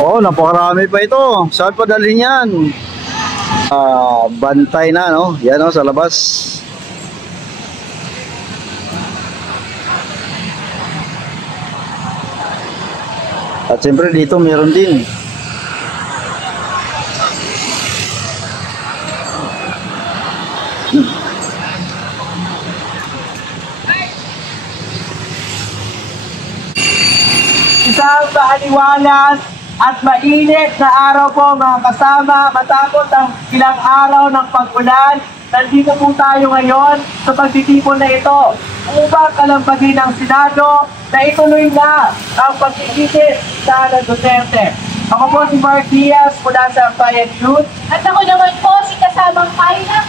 Oh, napakarami pa ito. Saan pa dalhin yan? Bantay na, no? Yan, no, sa labas. At siyempre dito meron din. Isang maaliwalas at mainit na araw po mga kasama, matapos ang ilang araw ng pag-ulan. Nandito po tayo ngayon sa pagtitipon na ito upang kalampagin ng Senado na ituloy na ang pagtitipon sa Sara Duterte. Ako po si Mark Diaz mula sa Bayan Youth. At ako naman po si kasamang Paila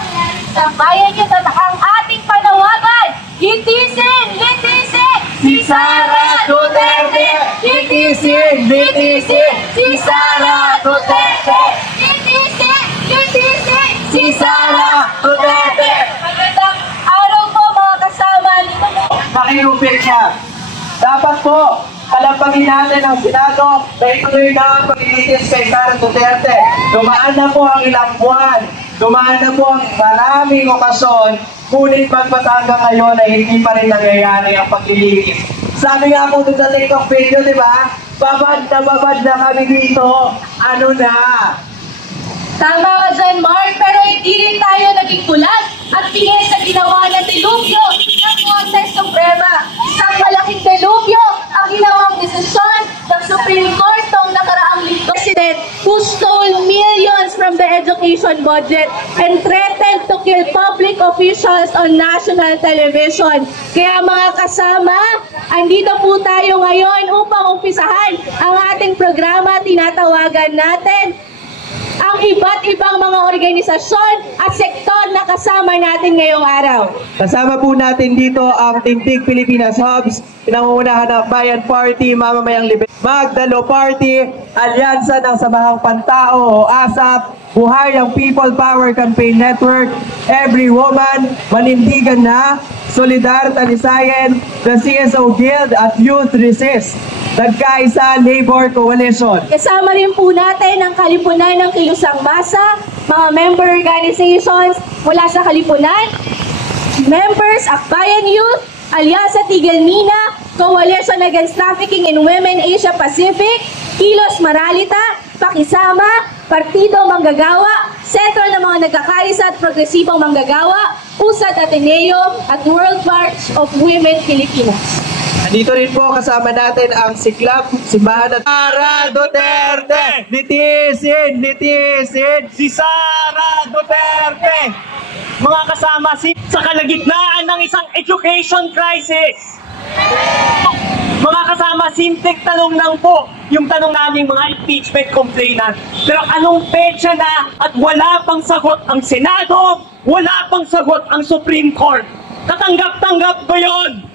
sa Bayan Youth at ang ating panawagan, litisin! Litisin! Si Sara Duterte! Litisin! Litisin! Si Sara Duterte! Litisin! Litisin! Si Sara Duterte! Magandang araw po mga kasama. Nakilupit siya. Dapat po, kalampagin natin ang Senado na ituloy na ang paglilitis kay Sara Duterte. Dumaan na po ang ilang buwan. Dumaan na po ang maraming okasyon. Ngunit hanggang ngayon ay hindi pa rin nangyayari ang paglilitis. Sabi nga po doon sa TikTok video, di ba? Babad na kami dito. Ano na? Tama ka dyan, Mark, pero hindi rin tayo naging bulag at tingin sa ginawa ng delubyo ng Korte Suprema. Isang malaking delubyo ang ginawang desisyon ng Supreme Court noong nakaraang linggo. President who stole millions from the education budget and threatened to kill public officials on national television. Kaya mga kasama, andito po tayo ngayon upang umpisahan ang ating programa. Tinatawagan natin ang iba't ibang mga organisasyon at sektor na kasama natin ngayong araw. Kasama po natin dito ang Tindig Pilipinas Hubs, pinangungunahan ng Bayan Party, Mamamayang Libe, Magdalo Party, Alyansa ng Samahang Pantao o ASAP, Buhay ang People Power Campaign Network, Every Woman, Manindigan na, Solidar Talisayan, the CSO Guild at Youth Resist, Nagkaisa Labor Coalition. Kasama rin po natin ang Kalipunan ng Kilusang Masa, mga member organizations mula sa Kalipunan, members Akbayan Youth, Alyansa Tigil Mina, Coalition Against Trafficking in Women Asia Pacific, Kilos Maralita, Pakisama, Partido Manggagawa, Sentro ng mga Nagkakaisa at Progresibong Manggagawa, USAT Ateneo at World March of Women Filipinas. Dito rin po kasama natin ang Siklab, Simbahan at Sara Duterte! Litisin! Litisin! Si Sara Duterte! Mga kasama, sa kalagitnaan ng isang education crisis. Mga kasama, simpleng tanong lang po yung tanong naming mga impeachment complainant. Pero anong petsa na at wala pang sagot ang Senado, wala pang sagot ang Supreme Court. Katanggap-tanggap ba yun?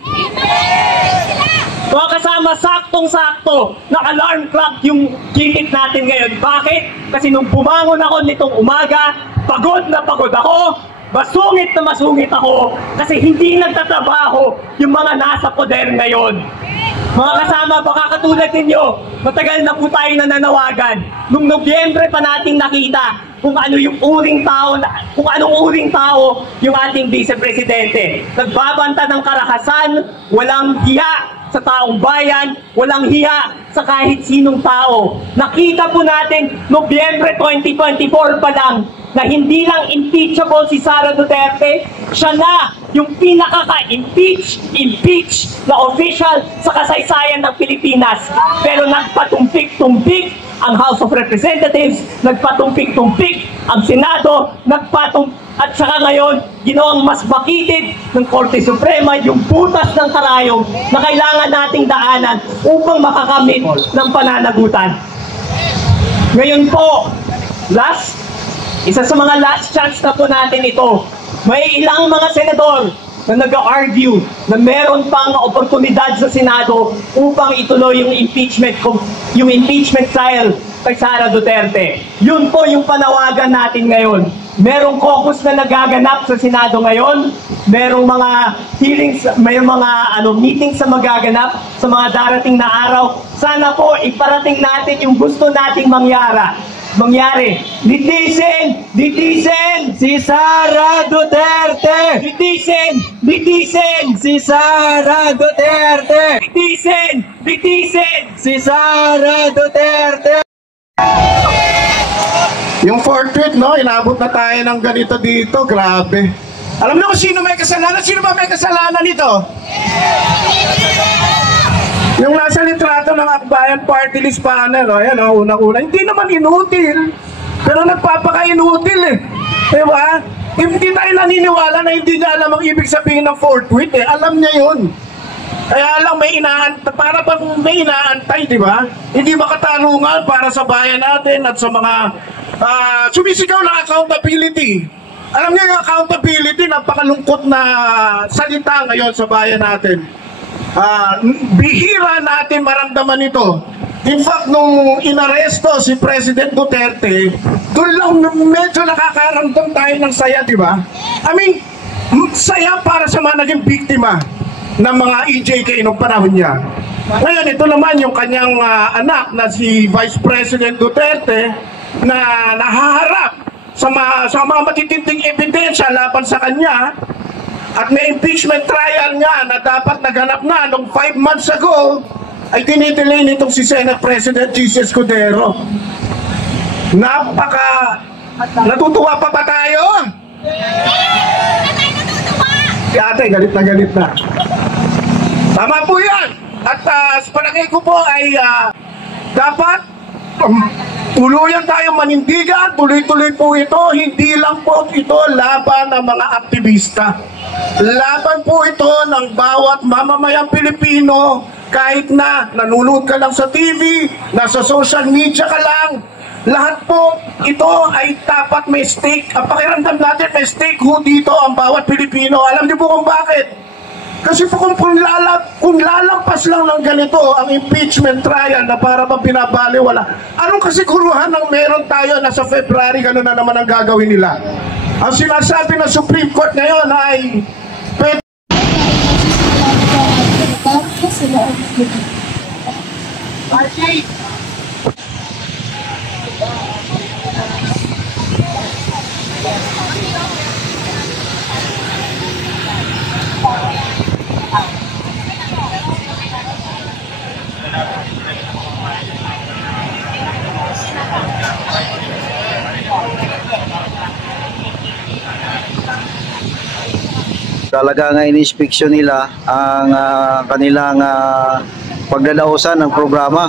Mga kasama, saktong-sakto na alarm clock yung ginit natin ngayon. Bakit? Kasi nung bumangon ako nitong umaga, pagod na pagod ako, masungit na masungit ako, kasi hindi nagtatrabaho yung mga nasa poder ngayon. Mga kasama, baka katulad ninyo, matagal na po tayo nananawagan. Nung Nobyembre pa nating nakita kung ano yung uring tao, kung anong uring tao yung ating Vice Presidente. Nagbabanta ng karakasan, walang hiya sa taong bayan, walang hiya sa kahit sinong tao. Nakita po natin Nobyembre 2024 pa lang na hindi lang impeachable si Sara Duterte, siya na yung pinakaka-impeach na official sa kasaysayan ng Pilipinas. Pero nagpatumpik-tumpik ang House of Representatives, nagpatumpik-tumpik ang Senado, at saka ngayon, ginawang mas makitid ng Korte Suprema yung butas ng karayom na kailangan nating daanan upang makakamit ng pananagutan. Ngayon po, isa sa mga last chance na po natin ito. May ilang mga senador na nag-argue na meron pang oportunidad sa Senado upang ituloy yung impeachment trial kay Sara Duterte. Yun po yung panawagan natin ngayon. merong caucus na nagaganap sa Senado ngayon, merong mga hearings, may mga meetings na magaganap sa mga darating na araw. Sana po iparating natin yung gusto nating mangyari. Litisin si Sara Duterte. Litisin si Sara Duterte. Litisin si Sara Duterte. Yung fortuit, no? Inabot na tayo ng ganito dito. Grabe. Alam niyo kung sino may kasalanan? Sino ba may kasalanan nito? Yung nasa litrato ng Akbayan Party List panel, no? Ayan, no? Unang-una. Hindi naman inutil. Pero nagpapaka-inutil eh. Diba? Hindi tayo naniniwala na hindi niya alam ang ibig sabihin ng fortuit eh. Alam niya yun. Kaya lang may inaantay, para bang may inaantay, di ba? Hindi ba katarungan para sa bayan natin at sa mga sumisigaw ng accountability. Alam niyo yung accountability, napakalungkot na salita ngayon sa bayan natin. Bihira natin maramdaman ito. In fact, nung inaresto si President Duterte, doon lang medyo nakakaramdam tayo ng saya, di ba? I mean, saya para sa mga naging biktima ng mga EJK noong panahon niya. Ngayon, ito naman yung kanyang anak na si Vice President Duterte na nahaharap sa mga matitinding ebidensya laban sa kanya at may impeachment trial nga na dapat naganap na noong 5 months ago ay tinidelay nitong si Senate President Jesus Escudero. Natutuwa pa ba tayo? Si ate, galit na. Tama po yan. At sa palagay ko po ay dapat tuluyan tayo manindigan, tuloy-tuloy po ito. Hindi lang po ito laban ng mga aktivista. Laban po ito ng bawat mamamayang Pilipino, kahit na nanonood ka lang sa TV, nasa social media ka lang. Lahat po ito ay dapat may stake. Ang pakiramdam natin may stake ho dito ang bawat Pilipino. Alam niyo po kung bakit? Kasi po kung lalampas lang ng ganito ang impeachment trial na para bang binabaliwala, anong kasiguruhan ng meron tayo na sa February gano'n na naman ang gagawin nila? Ang sinasabi ng Supreme Court ngayon ay Talaga nga in-inspection nila ang kanilang pagdadausan ng programa.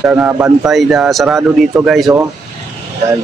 Ang bantay na sarado dito guys, oh. Yan.